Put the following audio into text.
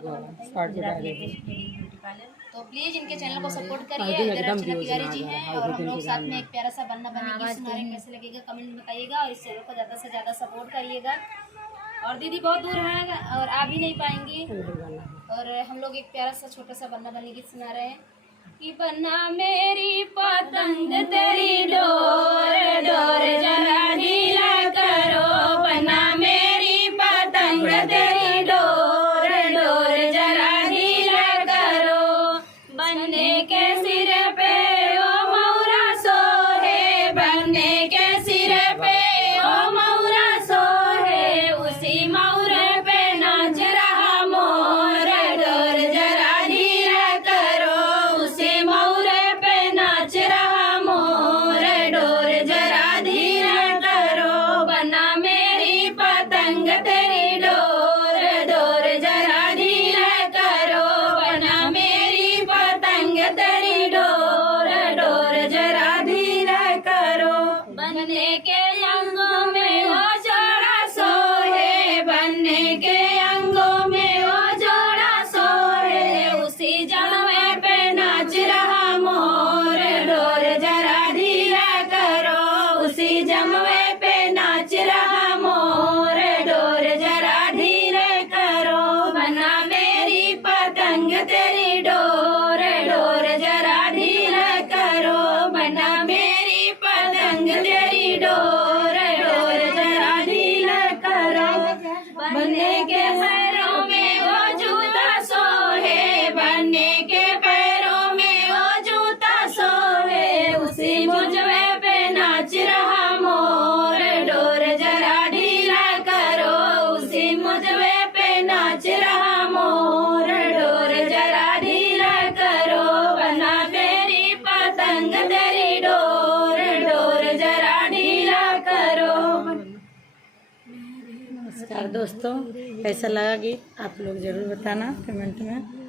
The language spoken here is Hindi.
Gujarat latest beauty parlour. तो प्लीज इनके चैनल को सपोर्ट करिए। इधर अर्चना तिवारी जी हैं और हम लोग साथ में एक प्यारा सा बन्ना बन्नी गीत सुना रहे हैं। कैसे लगेगा कमेंट में बताइएगा और इस चैनल को ज़्यादा से ज़्यादा सपोर्ट करिएगा। और दीदी बहुत दूर हैं और आ भी नहीं पाएंगी, और हम लोग एक प्यारा सा छोटा सा बन्ना बन्नी गीत सुना रहे हैं कि बन्ना मेरी पतंग तेरी डोर डोर जरा ढीला करो, बन्ना मेरी पतंग तेरी डोर डोर जरा ढीला करो, बनने के सिर पे ओ मौरा सोहे, बनने के सिर पे ओ मौरा सोहे, उसी मौरे पे नाच रहा मोर डोर जरा ढीला करो, उसी मौरे पे नाच रहा मोर डोर जरा ढीला करो, बना मेरी पतंग तेरी डोर डोर जरा ढीला करो, बना मेरी पतंग तेरी डोर डोर जरा ढीला करो, बनने के अंगों में वो जोड़ा सोहे, बनने के अंगों में वो जोड़ा सोहे, उसी जलवे पे नाच रहा मोर डोर जरा ढीला करो, उसी जमवे पे नाच रहा मोर डोर जरा ढीला करो, बना मेरी पतंग तेरी डोर डोर जरा ढीला करो, बना मेरी पतंग तेरी डोर डोर जरा ढीला करो, बनने के पैरों में वो जूता सोहे, बनने के पैरों में वो जूता सोहे, उसी मुझवे पे नाच रहा मोर डोर जरा ढीला करो, उसी मुझवे पे नाच रहा मोर डोर जरा ढीला करो, बना तेरी पतंग तेरी डोर डोर जरा ढीला करो। नमस्कार दोस्तों, कैसा लगा गीत आप लोग ज़रूर बताना कमेंट में।